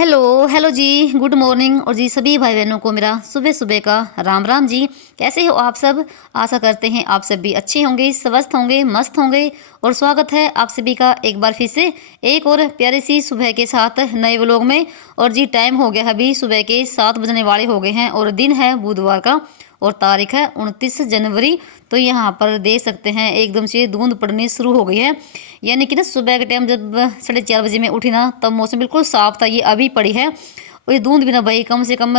Hello hello जी, good morning. और जी सभी भाई बहनों को मेरा सुबह सुबह का राम राम जी। कैसे हो आप सब? आशा करते हैं आप सब भी अच्छे होंगे, स्वस्थ होंगे, मस्त होंगे। और स्वागत है आप सभी का एक बार फिर से एक और प्यारी सी सुबह के साथ नए व्लॉग में। और जी टाइम हो गया, अभी सुबह के 7 बजने वाले हो गए हैं और दिन है बुधवार का और तारीख है 29 जनवरी। तो यहाँ पर देख सकते हैं एकदम से धुंध पड़नी शुरू हो गई है। यानी कि ना सुबह के टाइम जब 4:30 बजे मैं उठी ना, तब मौसम बिल्कुल साफ था। ये अभी पड़ी है और ये धुंध भी ना भाई कम से कम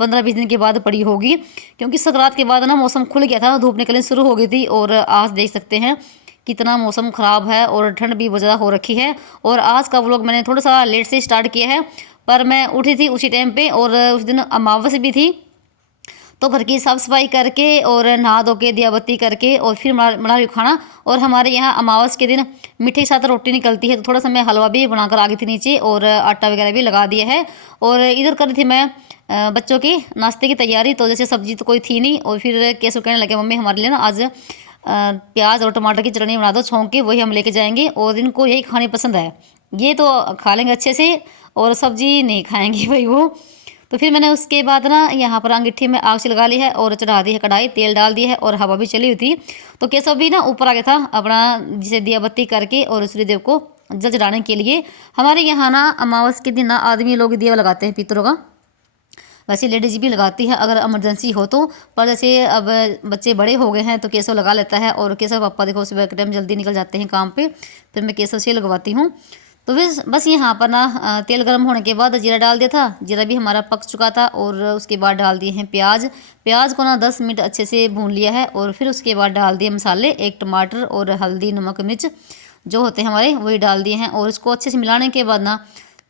15-20 दिन के बाद पड़ी होगी, क्योंकि संक्रांत के बाद ना मौसम खुल गया था, धूप निकलनी शुरू हो गई थी। और आज देख सकते हैं कितना मौसम ख़राब है और ठंड भी बहुत ज़्यादा हो रखी है। और आज का व्लॉग मैंने थोड़ा सा लेट से स्टार्ट किया है, पर मैं उठी थी उसी टाइम पे और उस दिन अमावस भी थी। तो घर की साफ सफाई करके और नहा धो के दिया बत्ती करके और फिर बना रही हूँ खाना। और हमारे यहाँ अमावस के दिन मीठे के साथ रोटी निकलती है, तो थोड़ा सा मैं हलवा भी बनाकर आ गई थी नीचे और आटा वगैरह भी लगा दिया है। और इधर कर रही थी मैं बच्चों की नाश्ते की तैयारी। तो जैसे सब्जी तो कोई थी नहीं, और फिर कैसे कहने लगे मम्मी हमारे लिए ना आज प्याज और टमाटर की चटनी बना दो छौंक के, वही हम लेके जाएंगे और इनको यही खानी पसंद है। ये तो खा लेंगे अच्छे से और सब्जी नहीं खाएंगे भाई वो। तो फिर मैंने उसके बाद ना यहाँ पर अंगीठी में आग से लगा ली है और चढ़ा दी है कढ़ाई, तेल डाल दिया है और हवा भी चली हुई थी। तो केशव भी ना ऊपर आ गया था अपना जिसे दिया बत्ती करके और सूर्यदेव को जल चढ़ाने के लिए। हमारे यहाँ ना अमावस के दिन ना आदमी लोग दिया लगाते हैं पितरों का, वैसे लेडीज भी लगाती है अगर इमरजेंसी हो तो। पर जैसे अब बच्चे बड़े हो गए हैं तो केशव लगा लेता है। और केशव पापा देखो सुबह के टाइम जल्दी निकल जाते हैं काम पे, फिर मैं केशव से लगवाती हूँ। तो फिर बस यहाँ पर ना तेल गर्म होने के बाद जीरा डाल दिया था, जीरा भी हमारा पक चुका था। और उसके बाद डाल दिए हैं प्याज। प्याज को ना 10 मिनट अच्छे से भून लिया है और फिर उसके बाद डाल दिए मसाले, एक टमाटर और हल्दी नमक मिर्च जो होते हैं हमारे वही डाल दिए हैं। और इसको अच्छे से मिलाने के बाद ना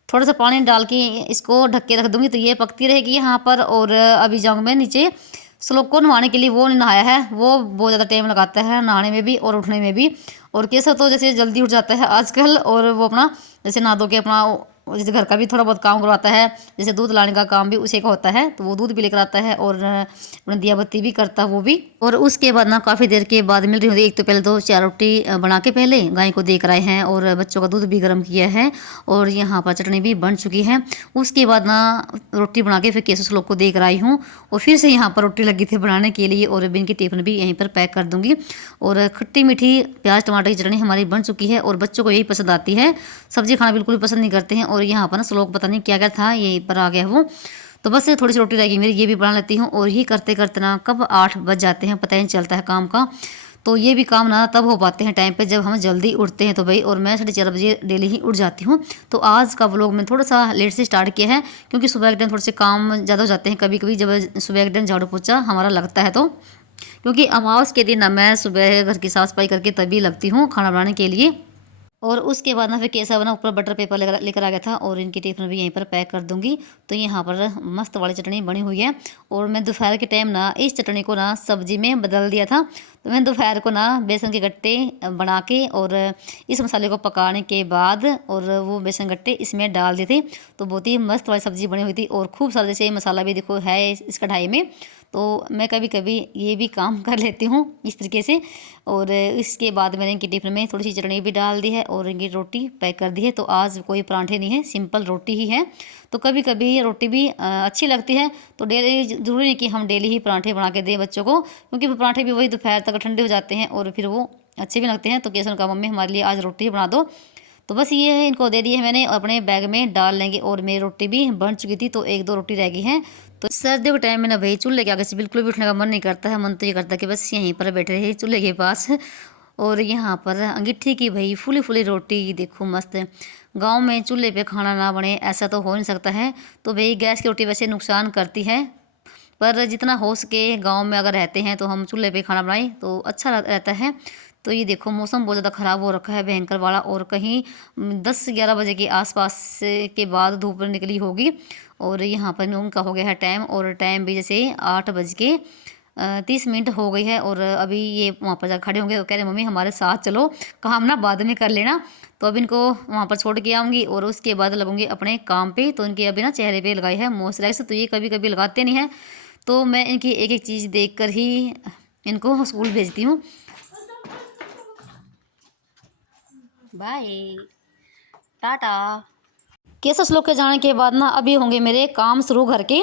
थोड़ा सा पानी डाल के इसको ढक के रख दूंगी, तो ये पकती रहेगी यहाँ पर। और अभी जाऊँगी मैं नीचे श्लोक को नहाने के लिए, वो नहीं नहाया है, वो बहुत ज़्यादा टाइम लगाता है नहाने में भी और उठने में भी। और केशव तो जैसे जल्दी उठ जाता है आजकल, और वो अपना जैसे नहा धो के अपना जैसे घर का भी थोड़ा बहुत काम करवाता है, जैसे दूध लाने का काम भी उसी का होता है, तो वो दूध भी लेकर आता है और अपना दिया बत्ती भी करता है वो भी। और उसके बाद ना काफ़ी देर के बाद मिल रही होती। एक तो पहले तो 4 रोटी बना के पहले गाय को दे कर आए हैं और बच्चों का दूध भी गर्म किया है और यहाँ पर चटनी भी बन चुकी है। उसके बाद ना रोटी बना के फिर केशव श्लोक को दे कर आई हूँ और फिर से यहाँ पर रोटी लगी थी बनाने के लिए। और बिन की टिफिन भी यहीं पर पैक कर दूँगी। और खट्टी मीठी प्याज टमाटर की चटनी हमारी बन चुकी है और बच्चों को यही पसंद आती है, सब्जी खाना बिल्कुल भी पसंद नहीं करते हैं। और यहाँ पर ना श्लोक पता नहीं क्या क्या था यहीं पर आ गया वो। तो बस थोड़ी सी रोटी रहेगी मेरी, ये भी बना लेती हूँ। और ये करते करते ना कब 8 बज जाते हैं पता ही नहीं चलता है काम का। तो ये भी काम ना तब हो पाते हैं टाइम पे जब हम जल्दी उठते हैं तो भाई। और मैं 4:30 बजे डेली ही उठ जाती हूँ। तो आज का व्लॉग मैं थोड़ा सा लेट से स्टार्ट किया है, क्योंकि सुबह के टाइम थोड़े से काम ज़्यादा हो जाते हैं कभी कभी जब सुबह के टाइम झाड़ू पोछा हमारा लगता है। तो क्योंकि अमावस के दिन ना मैं सुबह घर की साफ सफाई करके तभी लगती हूँ खाना बनाने के लिए। और उसके बाद ना फिर केशव ना ऊपर बटर पेपर लेकर आ गया था और इनकी टिफिन भी यहीं पर पैक कर दूंगी। तो यहाँ पर मस्त वाली चटनी बनी हुई है। और मैं दोपहर के टाइम ना इस चटनी को ना सब्जी में बदल दिया था। तो मैं दोपहर को ना बेसन के गट्टे बना के और इस मसाले को पकाने के बाद और वो बेसन गट्टे इसमें डाल दिए थे। तो बहुत ही मस्त वाली सब्ज़ी बनी हुई थी और खूब सारा जैसे मसाला भी देखो है इस कढ़ाई में। तो मैं कभी कभी ये भी काम कर लेती हूँ इस तरीके से। और इसके बाद मैंने इनकी टिफिन में थोड़ी सी चटनी भी डाल दी है और इनकी रोटी पैक कर दी है। तो आज कोई पराठे नहीं है, सिंपल रोटी ही है। तो कभी कभी रोटी भी अच्छी लगती है, तो डेली ज़रूरी नहीं कि हम डेली ही पराठे बना के दें बच्चों को, क्योंकि पराठे भी वही दोपहर तक ठंडे हो जाते हैं और फिर वो अच्छे भी लगते हैं। तो कैसे उनका मम्मी हमारे लिए आज रोटी बना दो। तो बस ये है, इनको दे दी है मैंने और अपने बैग में डाल लेंगे। और मेरी रोटी भी बन चुकी थी, तो 1-2 रोटी रह गई हैं। तो सर्दियों के टाइम में ना भाई चूल्हे के आगे से बिल्कुल भी उठने का मन नहीं करता है, मन तो ये करता है कि बस यहीं पर बैठे रहे चूल्हे के पास। और यहाँ पर अंगीठी की भाई फूली फूली रोटी देखो मस्त। गांव में चूल्हे पे खाना ना बने ऐसा तो हो नहीं सकता है। तो भाई गैस की रोटी वैसे नुकसान करती है, पर जितना हो सके गांव में अगर रहते हैं तो हम चूल्हे पे खाना बनाएं तो अच्छा रहता है। तो ये देखो मौसम बहुत ज़्यादा ख़राब हो रखा है भयंकर वाला, और कहीं 10-11 बजे के आसपास के बाद धूप निकली होगी। और यहाँ पर नून का हो गया है टाइम, और टाइम भी जैसे 8:30 हो गई है। और अभी ये वहाँ पर जा खड़े होंगे तो कह रहे मम्मी हमारे साथ चलो, काम ना बाद में कर लेना। तो अब इनको वहाँ पर छोड़ के आऊँगी और उसके बाद लगूंगी अपने काम पे। तो इनके अभी ना चेहरे पे लगाई है मॉइस्चराइजर, तो ये कभी कभी लगाते नहीं हैं। तो मैं इनकी एक एक चीज़ देख कर ही इनको स्कूल भेजती हूँ। बाय, टाटा। केसर श्लोक के जाने के बाद ना अभी होंगे मेरे काम शुरू घर के।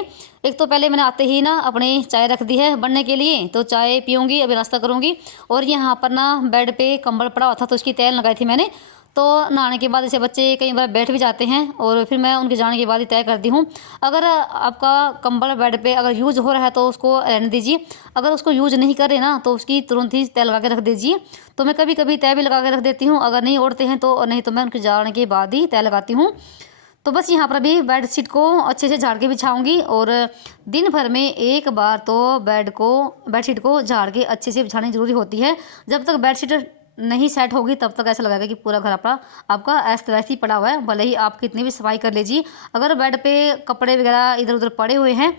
एक तो पहले मैंने आते ही ना अपनी चाय रख दी है बनने के लिए, तो चाय पीऊँगी, अभी नाश्ता करूँगी। और यहाँ पर ना बेड पे कंबल पड़ा हुआ था तो उसकी तैल लगाई थी मैंने। तो नहाने के बाद जैसे बच्चे कई बार बैठ भी जाते हैं और फिर मैं उनके जाने के बाद ही तय करती हूँ। अगर आपका कंबल बेड पे अगर यूज़ हो रहा है तो उसको रहने दीजिए, अगर उसको यूज़ नहीं कर रहे ना तो उसकी तुरंत ही तय लगा के रख दीजिए। तो मैं कभी कभी तय भी लगा के रख देती हूँ, अगर नहीं ओढ़ते हैं तो, नहीं तो मैं उनके जाने के बाद ही तय लगाती हूँ। तो बस यहाँ पर अभी बेड शीट को अच्छे से झाड़ के बिछाऊंगी और दिन भर में एक बार तो बेड शीट को झाड़ के अच्छे से बिछानी जरूरी होती है। जब तक बेड शीट नहीं सेट होगी तब तक ऐसा लगेगा कि पूरा घर आपका अस्त व्यस्त ही पड़ा हुआ है, भले ही आप कितनी भी सफाई कर लीजिए। अगर बेड पे कपड़े वगैरह इधर उधर पड़े हुए हैं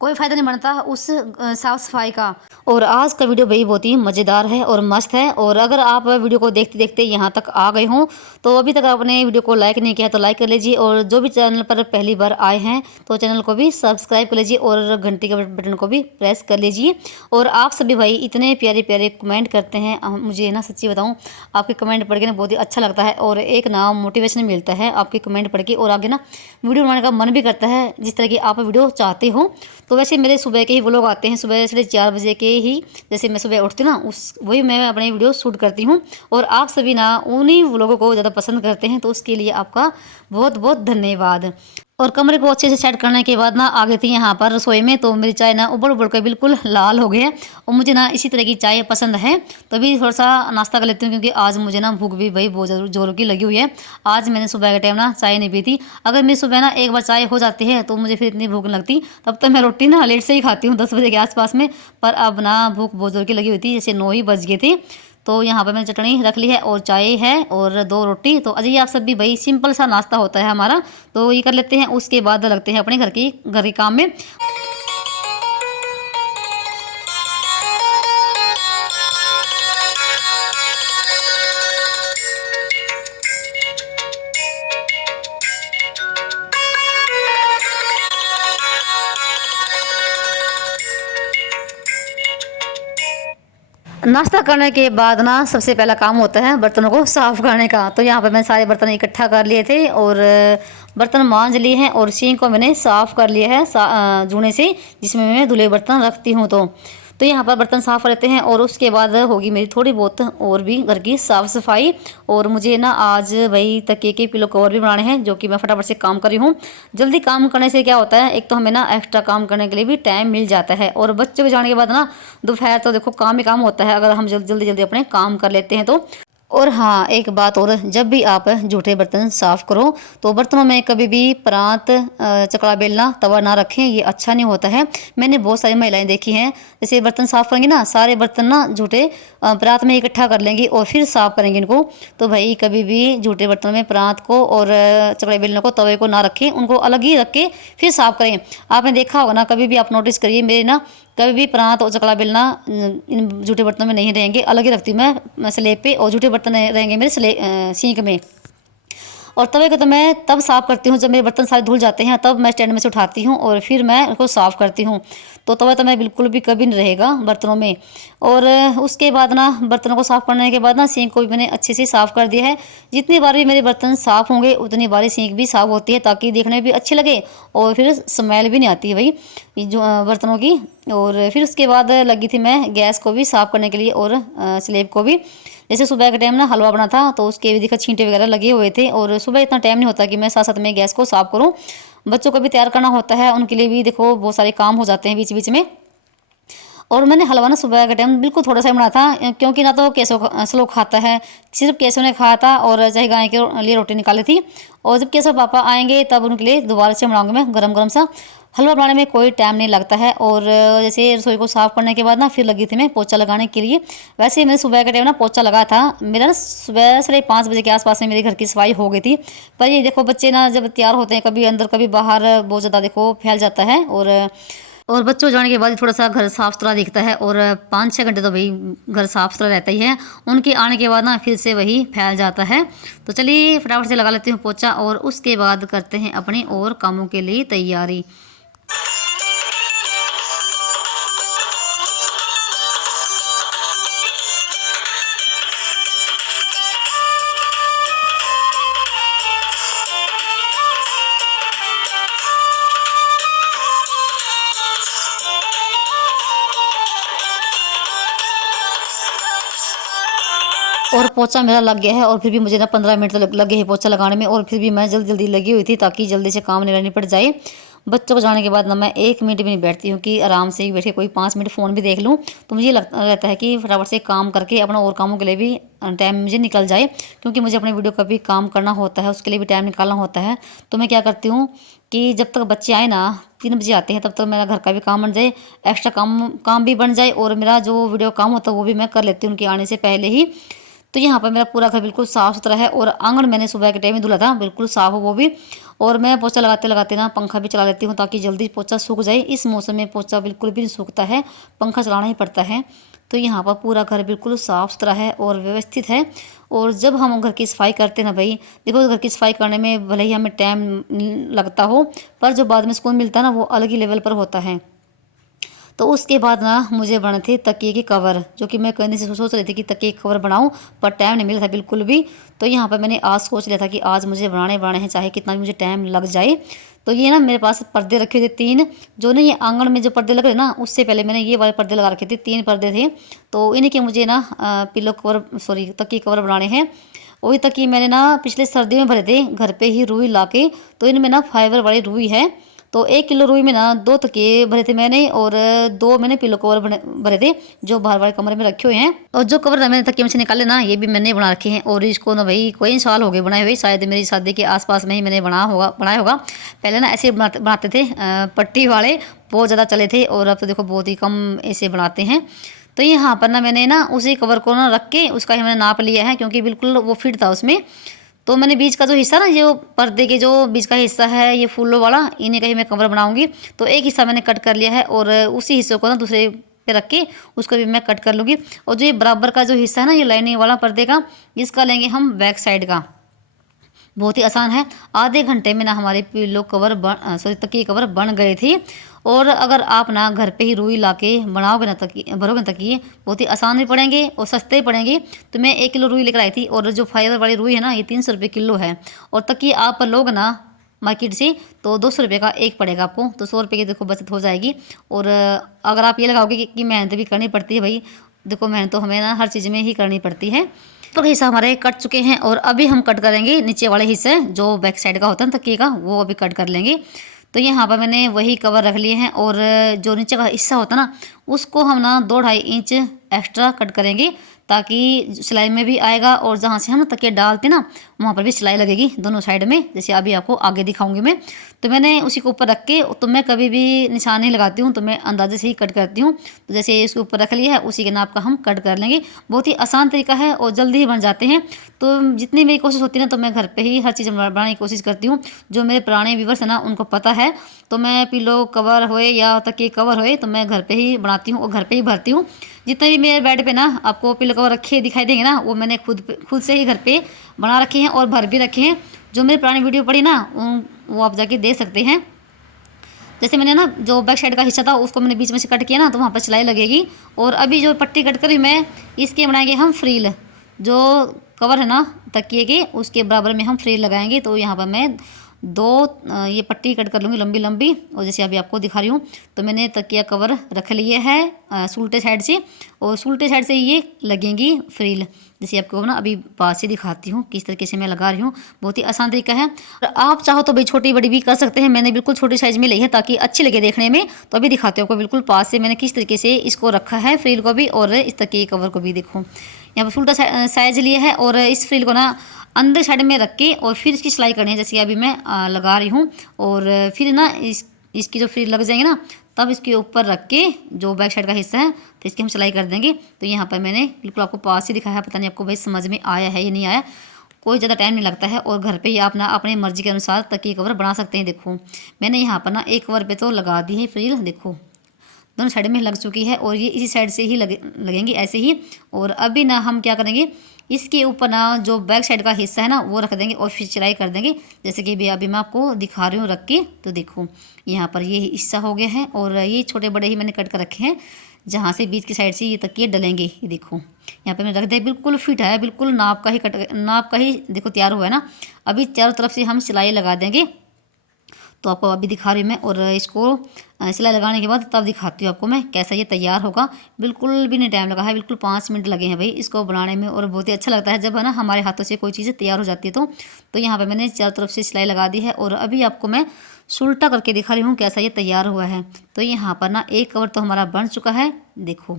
कोई फ़ायदा नहीं बनता उस साफ़ सफाई का। और आज का वीडियो भाई बहुत ही मज़ेदार है और मस्त है। और अगर आप वीडियो को देखते देखते यहाँ तक आ गए हों तो अभी तक आपने वीडियो को लाइक नहीं किया तो लाइक कर लीजिए, और जो भी चैनल पर पहली बार आए हैं तो चैनल को भी सब्सक्राइब कर लीजिए और घंटी के बटन को भी प्रेस कर लीजिए। और आप सभी भाई इतने प्यारे प्यारे कमेंट करते हैं, मुझे ना सच्ची बताऊँ आपके कमेंट पढ़ के ना बहुत ही अच्छा लगता है और एक ना मोटिवेशन मिलता है आपके कमेंट पढ़ के, और आगे ना वीडियो बनाने का मन भी करता है जिस तरह की आप वीडियो चाहते हो। तो वैसे मेरे सुबह के ही व्लॉग आते हैं, सुबह 4:30 के ही, जैसे मैं सुबह उठती ना वही मैं अपने वीडियो शूट करती हूँ। और आप सभी ना उन्हीं व्लॉगों को ज़्यादा पसंद करते हैं, तो उसके लिए आपका बहुत बहुत धन्यवाद। और कमरे को अच्छे से सेट करने के बाद ना आ गई थी यहाँ पर रसोई में, तो मेरी चाय ना उबल उबल कर बिल्कुल लाल हो गई है और मुझे ना इसी तरह की चाय पसंद है। तो अभी थोड़ा सा नाश्ता कर लेती हूँ क्योंकि आज मुझे ना भूख भी भाई बहुत जोरों की लगी हुई है। आज मैंने सुबह के टाइम ना चाय नहीं पी थी। अगर मेरी सुबह ना एक बार चाय हो जाती है तो मुझे फिर इतनी भूख नहीं लगती, तब तक मैं रोटी ना लेट से ही खाती हूँ 10 बजे के आसपास में। पर अब ना भूख बहुत जोर की लगी हुई थी, जैसे 9 ही बज गए थे। तो यहाँ पर मैंने चटनी रख ली है और चाय है और 2 रोटी। तो अजय आप सब भी भाई सिंपल सा नाश्ता होता है हमारा, तो ये कर लेते हैं, उसके बाद लगते हैं अपने घर के काम में। नाश्ता करने के बाद ना सबसे पहला काम होता है बर्तनों को साफ़ करने का। तो यहाँ पर मैंने सारे बर्तन इकट्ठा कर लिए थे और बर्तन मांज लिए हैं और सिंक को मैंने साफ़ कर लिया है जूने से, जिसमें मैं धुले बर्तन रखती हूँ। तो यहाँ पर बर्तन साफ़ रहते हैं और उसके बाद होगी मेरी थोड़ी बहुत और भी घर की साफ़ सफाई। और मुझे ना आज वही तकिए के पिलो कवर भी बनाने हैं, जो कि मैं फटाफट से काम कर रही हूँ। जल्दी काम करने से क्या होता है, एक तो हमें ना एक्स्ट्रा काम करने के लिए भी टाइम मिल जाता है, और बच्चों के जाने के बाद ना दोपहर तो देखो काम ही काम होता है अगर हम जल्दी जल्दी अपने काम कर लेते हैं तो। और हाँ एक बात और, जब भी आप जूठे बर्तन साफ़ करो तो बर्तनों में कभी भी परात, चकला बेलना, तवा ना रखें, ये अच्छा नहीं होता है। मैंने बहुत सारी महिलाएं देखी हैं, जैसे बर्तन साफ़ करेंगी ना सारे बर्तन ना जूठे परात में इकट्ठा कर लेंगी और फिर साफ़ करेंगे इनको। तो भाई कभी भी जूठे बर्तन में परात को और चकला बेलने को, तवे को ना रखें, उनको अलग ही रख के फिर साफ़ करें। आपने देखा होगा ना, कभी भी आप नोटिस करिए मेरे ना कभी भी परात और चकला बेलना इन जूठे बर्तनों में नहीं रहेंगे, अलग ही रखती हूँ मैं स्लेब पे, और जूठे बर्तन रहेंगे मेरे सिंक में। और तवे को तो मैं तब साफ़ करती हूँ जब मेरे बर्तन सारे धुल जाते हैं, तब मैं स्टैंड में से उठाती हूँ और फिर मैं उसको साफ़ करती हूँ। तो तवा तो मैं बिल्कुल भी कभी नहीं रहेगा बर्तनों में। और उसके बाद ना बर्तनों को साफ़ करने के बाद ना सिंक को भी मैंने अच्छे से साफ़ कर दिया है। जितनी बार भी मेरे बर्तन साफ़ होंगे उतनी बार सिंक भी साफ़ होती है, ताकि देखने में भी अच्छी लगे और फिर स्मेल भी नहीं आती है भाई जो बर्तनों की। और फिर उसके बाद लगी थी मैं गैस को भी साफ़ करने के लिए और स्लेब को भी। जैसे सुबह के टाइम ना हलवा बना था तो उसके भी देखा छींटे वगैरह लगे हुए थे, और सुबह इतना टाइम नहीं होता कि मैं साथ साथ में गैस को साफ़ करूँ। बच्चों को भी तैयार करना होता है, उनके लिए भी देखो बहुत सारे काम हो जाते हैं बीच बीच में। और मैंने हलवा ना सुबह के टाइम बिल्कुल थोड़ा सा ही बना था, क्योंकि ना तो केसव लोग खाता है, सिर्फ केसव ने खाया था और चाहे गाय के लिए रोटी निकाली थी। और जब केसव पापा आएंगे तब उनके लिए दोबारा से बनाऊंगी मैं गरम गरम सा। हलवा बनाने में कोई टाइम नहीं लगता है। और जैसे रसोई को साफ़ करने के बाद ना फिर लगी थी मैं पोछा लगाने के लिए। वैसे ही मैंने सुबह के टाइम ना पोछा लगाया था, मेरा ना सुबह 5:30 के आसपास में मेरे घर की सफाई हो गई थी। पर ये देखो बच्चे ना जब तैयार होते हैं कभी अंदर कभी बाहर, बहुत ज़्यादा देखो फैल जाता है। और बच्चों जाने के बाद थोड़ा सा घर साफ सुथरा दिखता है, और 5-6 घंटे तो भाई घर साफ सुथरा रहता ही है। उनके आने के बाद ना फिर से वही फैल जाता है। तो चलिए फटाफट से लगा लेती हूँ पोछा, और उसके बाद करते हैं अपने और कामों के लिए तैयारी। और पोछा मेरा लग गया है और फिर भी मुझे ना 15 मिनट लगे हैं पोछा लगाने में, और फिर भी मैं जल्दी जल्दी लगी हुई थी ताकि जल्दी से काम मेरा निपट जाए। बच्चों को जाने के बाद ना मैं 1 मिनट भी नहीं बैठती हूँ कि आराम से ही बैठे कोई 5 मिनट फ़ोन भी देख लूँ। तो मुझे लगता रहता है कि फटाफट से काम करके अपना और कामों के लिए भी टाइम मुझे निकल जाए, क्योंकि मुझे अपने वीडियो का भी काम करना होता है, उसके लिए भी टाइम निकालना होता है। तो मैं क्या करती हूँ कि जब तक बच्चे आए ना, 3 बजे आते हैं, तब तक मेरा घर का भी काम बन जाए, एक्स्ट्रा काम भी बन जाए, और मेरा जो वीडियो काम होता है वो भी मैं कर लेती हूँ उनके आने से पहले ही। तो यहाँ पर मेरा पूरा घर बिल्कुल साफ़ सुथरा है, और आंगन मैंने सुबह के टाइम में धुला था, बिल्कुल साफ़ हो वो भी। और मैं पोछा लगाते लगाते ना पंखा भी चला लेती हूँ ताकि जल्दी पोछा सूख जाए। इस मौसम में पोछा बिल्कुल भी नहीं सूखता है, पंखा चलाना ही पड़ता है। तो यहाँ पर पूरा घर बिल्कुल साफ़ सुथरा है और व्यवस्थित है। और जब हम घर की सफाई करते हैं ना भाई, देखो घर की सफाई करने में भले ही हमें टाइम लगता हो, पर जो बाद में सुकून मिलता है ना, वो अलग ही लेवल पर होता है। तो उसके बाद ना मुझे बने थे तकिए के कवर, जो कि मैं कहीं से सोच रही थी कि तकिए के कवर बनाऊं, पर टाइम नहीं मिला था बिल्कुल भी। तो यहाँ पर मैंने आज सोच लिया था कि आज मुझे बनाने हैं, चाहे कितना भी मुझे टाइम लग जाए। तो ये ना मेरे पास पर्दे रखे थे 3, जो ना ये आंगन में जो पर्दे लग रहे ना, उससे पहले मैंने ये वाले पर्दे लगा रखे थे, 3 पर्दे थे। तो इन्हीं के मुझे ना पिलो कवर, सॉरी तकिए कवर बनाने हैं। वही तकिए मैंने ना पिछले सर्दियों में भरे थे घर पे ही रुई ला के। तो इनमें ना फाइबर वाली रुई है। तो 1 किलो रुई में ना 2 तकिए भरे थे मैंने, और 2 मैंने पिलो कवर भरे थे, जो बाहर वाले कमरे में रखे हुए हैं। और जो कवर मैंने तकिए में से निकाले ना, ये भी मैंने बना रखे हैं। और इसको ना भाई कोई साल हो गए बनाए हुए, शायद मेरी शादी के आसपास में ही मैंने बनाया होगा। पहले ना ऐसे बनाते थे, पट्टी वाले बहुत ज़्यादा चले थे, और अब तो देखो बहुत ही कम ऐसे बनाते हैं। तो यहाँ पर ना मैंने ना उसी कवर को ना रख के उसका ही मैंने नाप लिया है, क्योंकि बिल्कुल वो फिट था उसमें। तो मैंने बीच का जो हिस्सा ना, जो पर्दे के जो बीच का हिस्सा है, ये फूलों वाला, इन्हीं का ही मैं कवर बनाऊंगी। तो एक हिस्सा मैंने कट कर लिया है, और उसी हिस्से को ना दूसरे पे रख के उसको भी मैं कट कर लूँगी। और जो ये बराबर का जो हिस्सा है ना, ये लाइनिंग वाला पर्दे का, इसका लेंगे हम बैक साइड का। बहुत ही आसान है, आधे घंटे में ना हमारे पिलो कवर सॉरी तकिए कवर बन गए थे। और अगर आप ना घर पे ही रुई लाके बनाओगे ना, तकिए भरोगे ना तकिए, बहुत ही आसान भी पड़ेंगे और सस्ते भी पड़ेंगे। तो मैं 1 किलो रुई लेकर आई थी, और जो फाइबर वाली रुई है ना, ये 300 रुपये किलो है। और तकिए आप लोग ना मार्केट से, तो 200 रुपये का एक पड़ेगा आपको। तो 100 रुपये की देखो बचत हो जाएगी। और अगर आप ये लगाओगे कि मेहनत भी करनी पड़ती है भाई, देखो मेहनत तो हमें ना हर चीज़ में ही करनी पड़ती है। तो हिस्सा हमारे कट चुके हैं, और अभी हम कट करेंगे नीचे वाले हिस्से, जो बैक साइड का होता है ना तकिए का, वो अभी कट कर लेंगे। तो यहाँ पर मैंने वही कवर रख लिए हैं, और जो नीचे का हिस्सा होता है ना, उसको हम ना 2-2.5 इंच एक्स्ट्रा कट करेंगे, ताकि सिलाई में भी आएगा, और जहाँ से हम तकिया डालते ना, वहाँ पर भी सिलाई लगेगी दोनों साइड में, जैसे अभी आपको आगे दिखाऊंगी मैं। तो मैंने उसी के ऊपर रख के, तो मैं कभी भी निशान नहीं लगाती हूँ, तो मैं अंदाजे से ही कट करती हूँ। तो जैसे इसके ऊपर रख लिया है, उसी के नाप का हम कट कर लेंगे। बहुत ही आसान तरीका है और जल्दी ही बन जाते हैं। तो जितनी मेरी कोशिश होती है ना, तो मैं घर पे ही हर चीज़ बनाने की कोशिश करती हूँ। जो मेरे पुराने व्यूवर्स हैं ना, उनको पता है। तो मैं पिलो कवर होए या तकिए कवर होए, तो मैं घर पे ही बनाती हूँ और घर पे ही भरती हूँ। जितने भी मेरे बेड पे ना आपको पिलो कवर रखे दिखाई देंगे ना, वो मैंने खुद से ही घर पे बना रखे हैं और भर भी रखे हैं। जो मेरी पुरानी वीडियो पड़ी ना, वो आप जाके देख सकते हैं। जैसे मैंने ना जो बैक साइड का हिस्सा था, उसको मैंने बीच में से कट किया ना, तो वहाँ पर सिलाई लगेगी। और अभी जो पट्टी कट करी मैं, इसके बनाएंगे हम फ्रील। जो कवर है ना तकिए के, उसके बराबर में हम फ्रील लगाएंगे। तो यहाँ पर मैं 2 ये पट्टी कट कर लूँगी लंबी लंबी, और जैसे अभी आपको दिखा रही हूँ। तो मैंने तकिया कवर रख लिए है सुलटे साइड से, और सुलटे साइड से ये लगेंगी फ्रील। जैसे आपको ना अभी पास से दिखाती हूँ किस तरीके से मैं लगा रही हूँ। बहुत ही आसान तरीका है, और आप चाहो तो भाई छोटी बड़ी भी कर सकते हैं। मैंने बिल्कुल छोटी साइज़ में ली है ताकि अच्छी लगे देखने में। तो अभी दिखाती हूँ आपको बिल्कुल पास से मैंने किस तरीके से इसको रखा है, फ्रील को भी और इस तकिए कवर को भी। देखो यहाँ पर उल्टा साइज लिया है, और इस फ्रील को ना अंदर साइड में रख के और फिर इसकी सिलाई करनी है, जैसे अभी मैं लगा रही हूँ। और फिर ना इसकी जो फ्रील लग जाएंगे ना, तब इसके ऊपर रख के जो बैक साइड का हिस्सा है, तो इसकी हम सिलाई कर देंगे। तो यहाँ पर मैंने बिल्कुल आपको पास ही दिखाया है, पता नहीं आपको भाई समझ में आया है या नहीं आया। कोई ज़्यादा टाइम नहीं लगता है, और घर पे ही आप ना अपनी मर्जी के अनुसार तकिए कवर बना सकते हैं। देखो मैंने यहाँ पर ना एक कवर पे तो लगा दी है फ्रील, देखो दोनों साइड में लग चुकी है, और ये इसी साइड से ही लगेंगी ऐसे ही। और अभी ना हम क्या करेंगे, इसके ऊपर ना जो बैक साइड का हिस्सा है ना, वो रख देंगे और फिर सिलाई कर देंगे, जैसे कि अभी मैं आपको दिखा रही हूँ रख के। तो देखो यहाँ पर ये हिस्सा हो गया है, और ये छोटे बड़े ही मैंने कट कर रखे हैं, जहाँ से बीच की साइड से ये तकिए डलेंगे। ये देखो यहाँ पे मैंने रख दिया, बिल्कुल फिट है, बिल्कुल नाप का ही देखो तैयार हुआ है ना। अभी चारों तरफ से हम सिलाई लगा देंगे। तो आपको अभी दिखा रही हूँ मैं। और इसको सिलाई लगाने के बाद तब दिखाती हूँ आपको मैं कैसा ये तैयार होगा। बिल्कुल भी नहीं टाइम लगा है, बिल्कुल 5 मिनट लगे हैं भाई इसको बनाने में। और बहुत ही अच्छा लगता है जब है ना हमारे हाथों से कोई चीज़ तैयार हो जाती है। तो यहाँ पर मैंने चारों तरफ से सिलाई लगा दी है और अभी आपको मैं सुलटा करके दिखा रही हूँ कैसा ये तैयार हुआ है। तो यहाँ पर ना एक कवर तो हमारा बन चुका है, देखो।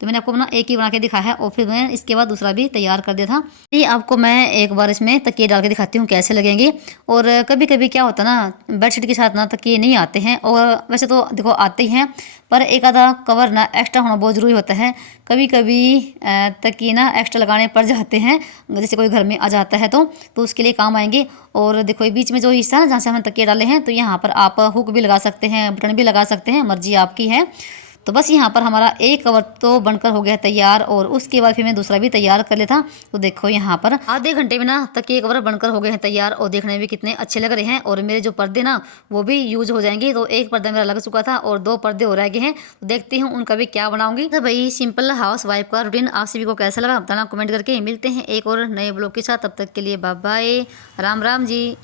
तो मैंने आपको ना एक ही बना के दिखाया है और फिर मैं इसके बाद दूसरा भी तैयार कर दिया था। ये आपको मैं एक बार इसमें तकिए डाल के दिखाती हूँ कैसे लगेंगे। और कभी कभी क्या होता है ना, बेडशीट के साथ ना तकिए नहीं आते हैं, और वैसे तो देखो आते ही हैं, पर एक आधा कवर ना एक्स्ट्रा होना बहुत ज़रूरी होता है। कभी कभी तकिए ना एक्स्ट्रा लगाने पड़ जाते हैं, जैसे कोई घर में आ जाता है तो उसके लिए काम आएंगे। और देखो ये बीच में जो हिस्सा है जहाँ से हमने तकिए डाले हैं, तो यहाँ पर आप हुक भी लगा सकते हैं, बटन भी लगा सकते हैं, मर्जी आपकी है। तो बस यहाँ पर हमारा एक कवर तो बनकर हो गया तैयार, और उसके बाद फिर मैं दूसरा भी तैयार कर लेता। तो देखो यहाँ पर आधे घंटे में ना तकिए कवर बनकर हो गए हैं तैयार, और देखने में भी कितने अच्छे लग रहे हैं। और मेरे जो पर्दे ना वो भी यूज हो जाएंगे। तो एक पर्दा मेरा लग चुका था और 2 पर्दे हो रह गए हैं। तो देखती हूँ उनका भी क्या बनाऊंगी। तो भाई सिंपल हाउस वाइफ का रूटीन आप सभी को कैसा लगा बताना कमेंट करके। मिलते हैं एक और नए ब्लॉग के साथ, तब तक के लिए बाय बाय, राम राम जी।